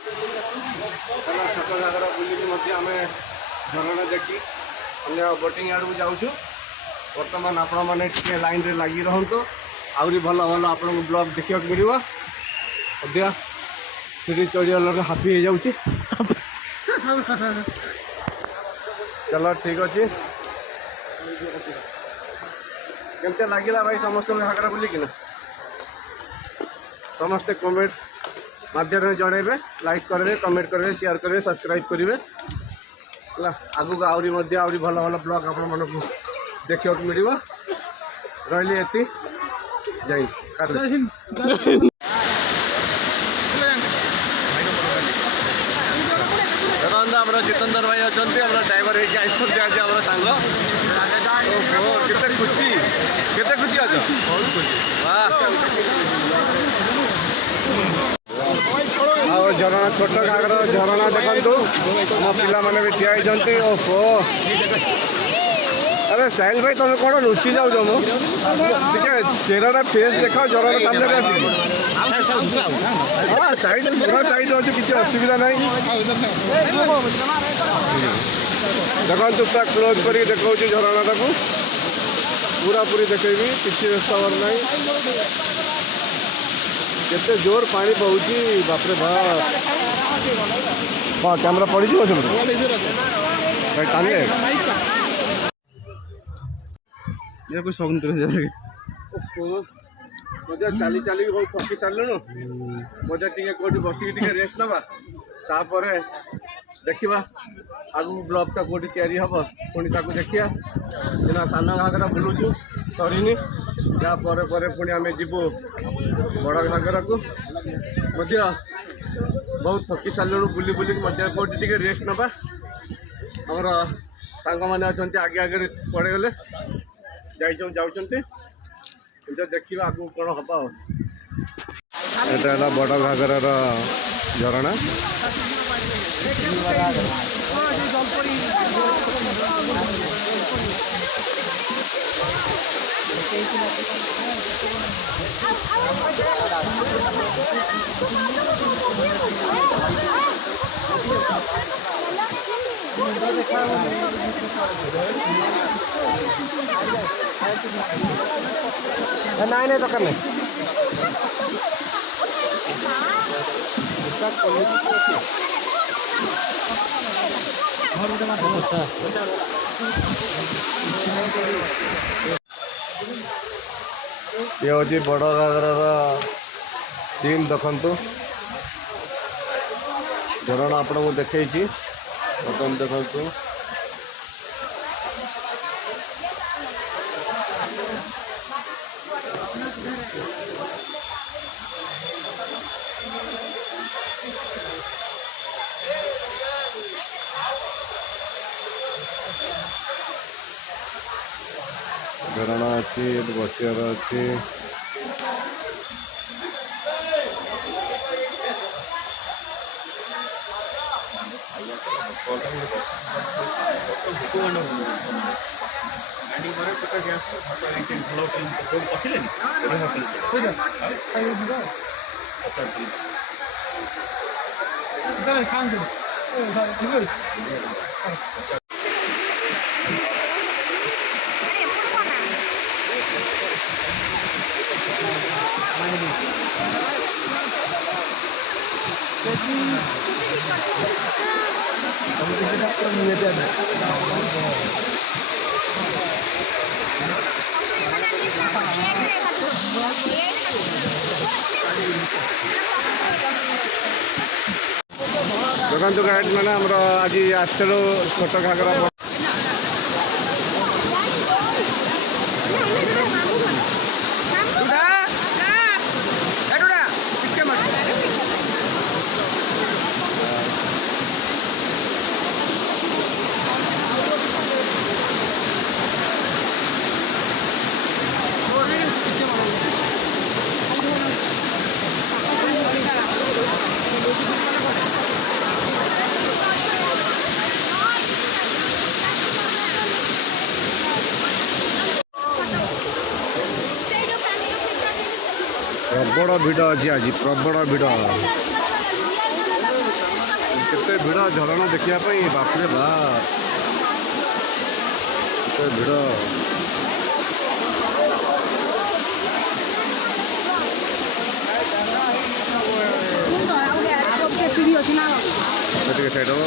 छोट घाघरा बुलिकी आम झरणा देखी अन्य बोटिंग आड़ को जाऊँ। बर्तमान आपण मैंने लाइन रे लगी रुँ आहरी भल भल आपको ब्लॉग देखा मिले सीढ़ी चढ़ी हाफी हो जाऊँ। चलो ठीक अच्छे केमती लगे भाई समस्त घाघरा बुलिकिना समस्ते कमेंट माध्यम जनइबे लाइक करेंगे कमेंट करेंगे शेयर करेंगे सब्सक्राइब करेंगे आगू आहरी भल भल ब्लॉग आपण मानक देखा मिल रही ये जय देखते आम जितेंद्र भाई अच्छा ड्राइवर होकर सांग केते खुशी अच्छा बहुत खुशी वाह झरणा छोट घाघरा झरणा देखो मो पिला मैंने भी ठिया होती। ओहो अरे साहिल भाई तुम कौन लुचि जाऊँ मुझे चेहरा फेस देखा झरणा सामने हाँ साइड पूरा साइड अच्छे किसी असुविधा ना देखो पूरा क्लोज कर देखा झरणा को पूरा पूरी देखेबी किसी व्यवस्था ना केते जोर पानी पहुँची बापरे बाप हाँ कैमरा पड़ी भाई टाने ये कोई शौक नहीं मजा चली चली बहुत थकी सारे मजा टे कौटी बसिक रेस्ट नवा तापर देखा आगू ब्लॉगटा कौटी तैयारी हम पुणी ताकू देखिया सीना सान घाघरा बुलूचु सरीनी या पुणी आम जीवु बड़ घाघरा को बहुत थकी सारे बुली बुलिक कौटी टे रेस्ट नवा आमर सांग मैंने अच्छा आगे आगे पड़े गले जाऊँच देखा आगू कौन हम यहाँ बड़ घाघरार झरणा नहीं नहीं दरकार नहीं ये हूँ बड़ घाघरार सीन देखु झरणा आपको देखी बर्तमान देखु झरणा अच्छी बसियार अच्छी देखो गाइड मैंने आमर आज आसलु छोट घाघरा प्रबल भिड़ अच्छी आज प्रबल भिड़ କେତେ ଭିଡ଼ ଝରଣା ଦେଖିବା ପାଇଁ ବାପରେ ବାପ କେତେ ଭିଡ଼। ଟିକେ ସାଇଡ୍ ହବ।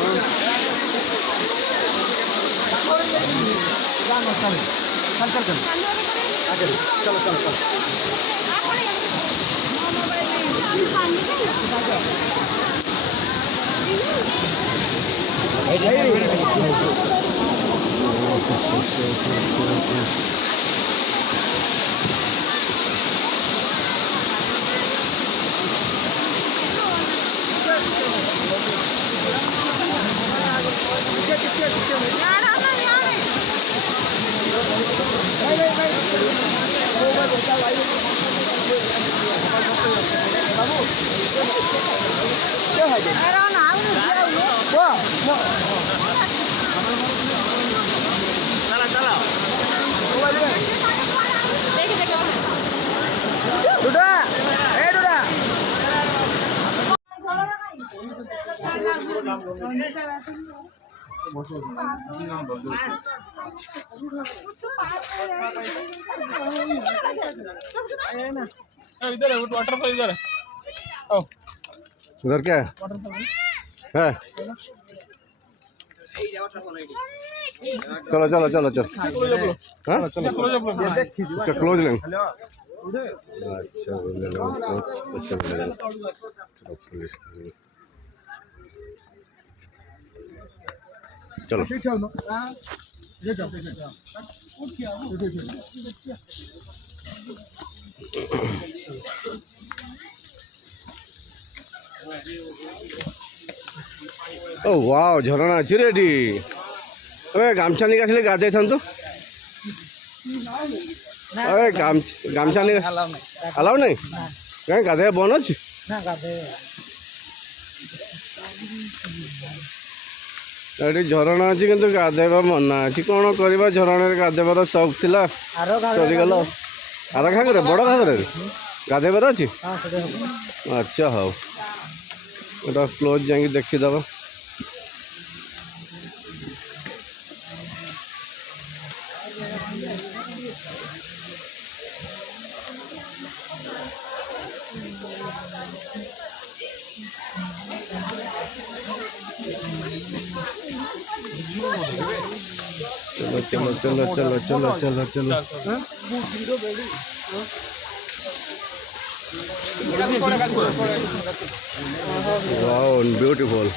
इधर वाटरफॉल इधर है। उधर क्या है? चलो चलो चलो चलो हाँ इसका क्लोज लेंगे। अच्छा ले लो अच्छा ले लो चलो ओ वाव झरना अच्छी रेडी अरे गामछा नहीं आसले गाधे था तो अरे गामछा नहीं अलाउ नहीं कहीं गाधे बन अच्छी एटी झरणा अच्छी किंतु गाधेबा मना अच्छी कौन करवा झरण गाधेबार शौक थिला सरीगल आर घाघरे बड़ घाघरे गाधेबार अच्छी अच्छा हाँ एटा क्लोज जाकि देखीदब चलो चलो चलो चलो चलो चलो वाओ ब्यूटीफुल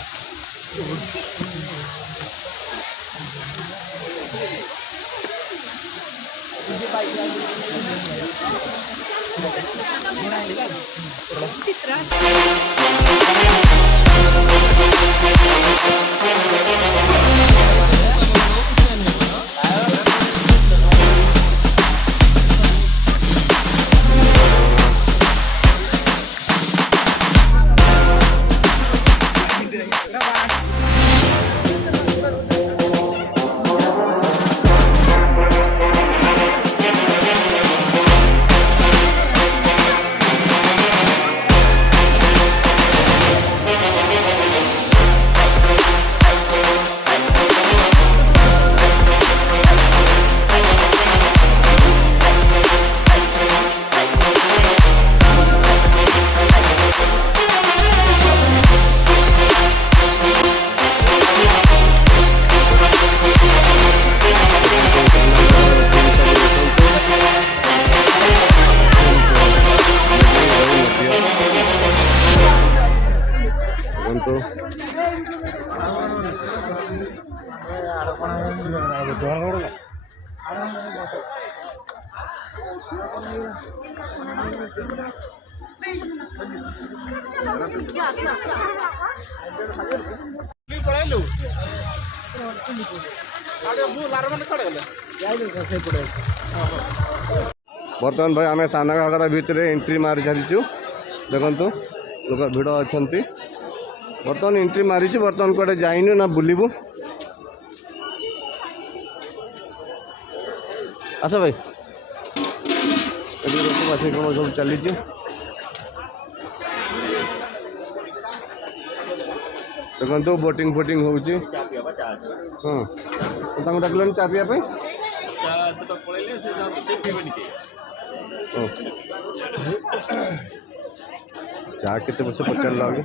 बर्तमान भाई आम सान घाघरा भितर एंट्री मारी सारी देखु लोक भिड़ अच्छा बर्तमान एंट्री मारी बर्तमान कड़े जाइनु ना बुलू आस भाई रोषेई कौन सब चली ଦେଖନ୍ତୁ ବୋଟିଂ ଫୋଟିଂ ହେଉଛି। ଚା ପିଇବା ଚା ଅଛି ହଁ ତାଙ୍କୁ ଡାକିଲେନି ଚା ପିଇବା ପାଇଁ? ଚା ସେ ତ ପଳେଇଲେ ସେ ସେ ପିଇବେନି କେହି। ଓ ଚା କେତେ ବର୍ଷ ପଚାରିଲା ଆগে?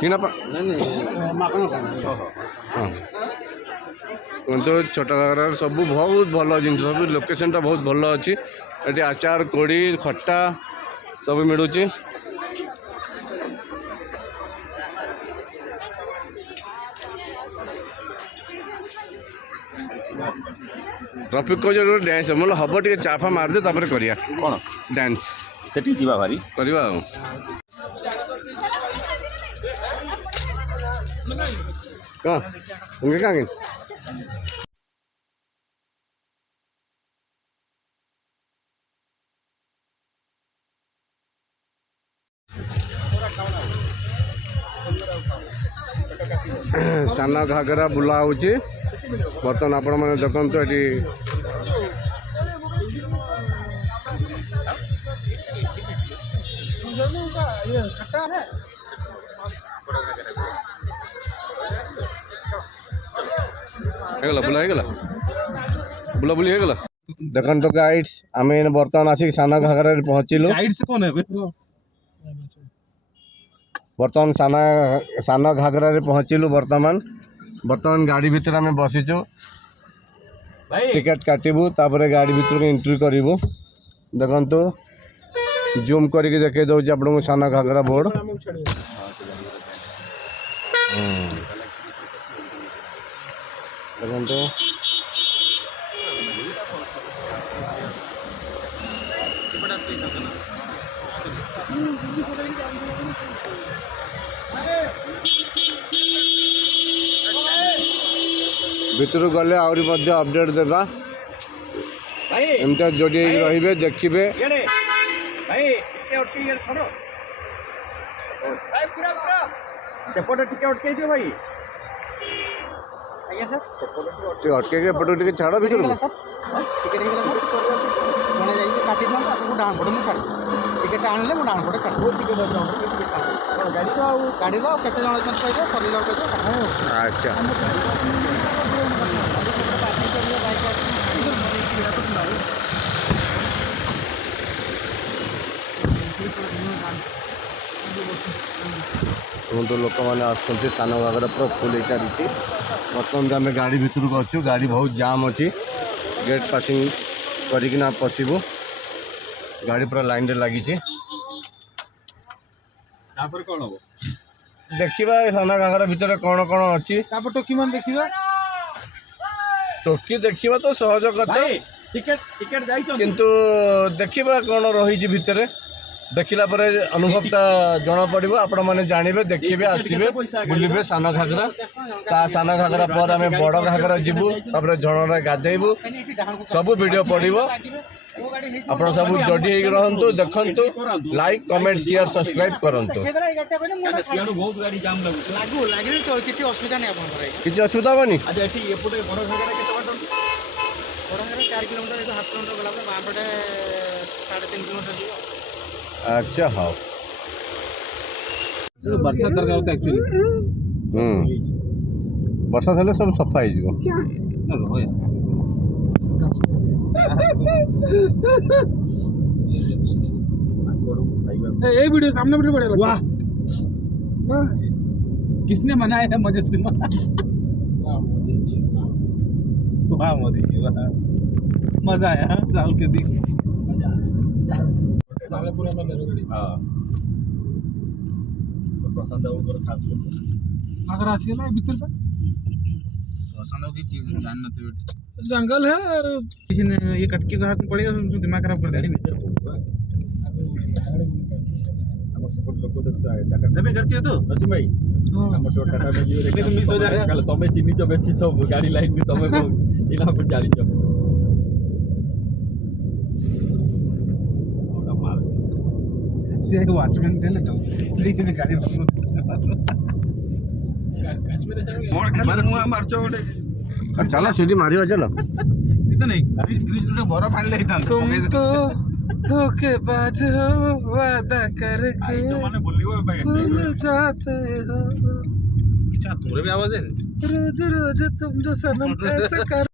କିଣା ହଁ କୁହନ୍ତୁ ଛୋଟ ଘାଗରାର ସବୁ ବହୁତ ଭଲ ଜିନିଷ, ସବୁ ଲୋକେସନଟା ବହୁତ ଭଲ ଅଛି। ଏଠି ଆଚାର କୋଡ଼ି ଖଟା ସବୁ ମିଳୁଛି। ରଫିକ୍ କହୁଛ ଗୋଟେ ଡ୍ୟାନ୍ସ ମୋର ହବ, ଟିକେ ଚା ଫା ମାରିଦେ ତାପରେ କରିବା କ'ଣ ଡ୍ୟାନ୍ସ ସେଠି ଯିବା ଭାରି କରିବା ଆଉ। କ'ଣ କାହିଁକି ସାନ ଘାଗରା ବୁଲା ହେଉଛି। ବର୍ତ୍ତମାନ ଆପଣମାନେ ଦେଖନ୍ତୁ ଏଠି ହେଇଗଲା ବୁଲା ହେଇଗଲା ବୁଲାବୁଲି ହେଇଗଲା। ଦେଖନ୍ତୁ ଗାଇଡ୍ସ ଆମେ ବର୍ତ୍ତମାନ ଆସିକି ସାନ ଘାଗରାରେ ପହଞ୍ଚିଲୁ। ବର୍ତ୍ତମାନ ସାନ ଘାଗରାରେ ପହଞ୍ଚିଲୁ। ବର୍ତ୍ତମାନ ଗାଡ଼ି ଭିତରେ ଆମେ ବସିଛୁ, ଟିକେଟ୍ କାଟିବୁ, ତାପରେ ଗାଡ଼ି ଭିତରକୁ ଏଣ୍ଟ୍ରି କରିବୁ। ଦେଖନ୍ତୁ ଜୁମ୍ କରିକି ଦେଖାଇ ଦେଉଛି ଆପଣଙ୍କୁ ସାନ ଘାଗରା ବୋର୍ଡ଼। ଦେଖନ୍ତୁ ଭିତରକୁ ଗଲେ ଆହୁରି ମଧ୍ୟ ଅପଡେଟ୍ ଦେବା। ଏମିତି ଯୋଡ଼ି ହେଇକି ରହିବେ, ଦେଖିବେ। ସେପଟେ ଟିକେ ଅଟକେଇ ଦିଅ ଭାଇ। ଆଜ୍ଞା ସାର୍ ଟିକେ ଅଟକେଇକି ଏପଟକୁ ଟିକେ ଛାଡ଼ ଭିତରକୁ। ଟିକେଟ୍ ହେଇଗଲା ସାର୍, ଜଣେ ଯାଇକି କାଟି ଦିଅନ୍ତୁ, ଆପଣଙ୍କୁ ଡାହାଣ ପଟେ ମୁଁ ଛାଡ଼ିବି। ଟିକେଟ୍ ଆଣିଲେ ମୁଁ ଡାହାଣ ପଟେ ଛାଡ଼ିବି। ଟିକେଟ୍ ଅଛି ଗାଡ଼ିର ଆଉ କେତେ ଜଣ ଅଛନ୍ତି କହିବେ, ସରିଲା କହିବେ। ଆଚ୍ଛା ଦେଖନ୍ତୁ ଲୋକମାନେ ଆସୁଛନ୍ତି, ସାନ ଘାଗରା ପୁରା ଫୁଲ୍ ହେଇ ଚାଲିଛି। ବର୍ତ୍ତମାନ ଆମେ ଗାଡ଼ି ଭିତରକୁ ଅଛୁ, ଗାଡ଼ି ବହୁତ ଜାମ୍ ଅଛି। ଗେଟ୍ ପାସିଂ କରିକିନା ପଶିବୁ, ଗାଡ଼ି ପୁରା ଲାଇନ୍ରେ ଲାଗିଛି। ତାପରେ କ'ଣ ହେବ? ଦେଖିବା ଏ ସାନ ଘାଗରା ଭିତରେ କ'ଣ କ'ଣ ଅଛି। ତାପରେ ଟୋକିମାନେ ଦେଖିବା। ଟୋକି ଦେଖିବା ତ ସହଜ କଥା, ଟିକେଟ୍ ଯାଇଛନ୍ତି କିନ୍ତୁ ଦେଖିବା କ'ଣ ରହିଛି ଭିତରେ। ଦେଖିଲା ପରେ ଅନୁଭବଟା ଜଣାପଡ଼ିବ, ଆପଣମାନେ ଜାଣିବେ, ଦେଖିବେ, ଆସିବେ, ବୁଲିବେ ସାନ ଘାଗରା। ତା ସାନ ଘାଗରା ପରେ ଆମେ ବଡ଼ ଘାଗରା ଯିବୁ, ତାପରେ ଝରଣାରେ ଗାଧେଇବୁ, ସବୁ ଭିଡ଼ିଓ ପଡ଼ିବ। ଆପଣ ସବୁ ଯୋଡ଼ି ହେଇକି ରହନ୍ତୁ, ଦେଖନ୍ତୁ, ଲାଇକ୍ କମେଣ୍ଟ ସେୟାର ସବସ୍କ୍ରାଇବ୍ କରନ୍ତୁ। କିଛି ଅସୁବିଧା ନାହିଁ ଆପଣଙ୍କର। କିଛି ଅସୁବିଧା ହେବନି। ଆଚ୍ଛା ଏଠି ଏପଟେ ବଡ଼ ଘାଗରା କେତେ ବାଟ? ବଡ଼ ଘାଗରା 4 କିଲୋମିଟର, ଏଠୁ ହାଫ୍ କିଲୋମିଟର ଗଲାପରେ ବାଁ ପଟେ 3.5 କିଲୋମିଟର ଯିବ। ଆଚ୍ଛା ହଉ। ବର୍ଷା ଦରକାର ତ ଆକ୍ଚୁଆଲି। ବର୍ଷା ହେଲେ ସବୁ ସଫା ହେଇଯିବ। ये वीडियो सामने वीडियो पड़ेगा। वाह किसने बनाया है मुजस्सिमा? वाह मोदी जी वाह, मजा आया राहुल के दिन। सामने पूरा बंद है गाड़ी। हां तो प्रशांत बाबू पर खास लोग अगर आसी ना भीतर से प्रशांत बाबू की जानना तो जंगल है और किसी ने ये कटके का हाथ में पड़ेगा तो दिमाग खराब कर देगा। सपोर्ट लोग देखता है टाटा तबे करती हो तो नसीम भाई हम शॉट टाटा में जी देखो मिस हो जाएगा कल तमे चिन्नी चो बेसी सब गाड़ी लाइन में तमे चिन्हा पर जाली चो ओटा मार से एक वॉचमैन देले तो लेकिन गाड़ी से पास काश्मीर से मार मुआ मारचो ओटे चलो सीढ़ी मारियो चलो इतना नहीं ब्रिज रे बरफ आनले हितान तुम तो धोखेबाज हो वादा करके भूल जाते हो अच्छा तुम्हारे भी आवाज है रोज रोज तुम जो सनम ऐसे कर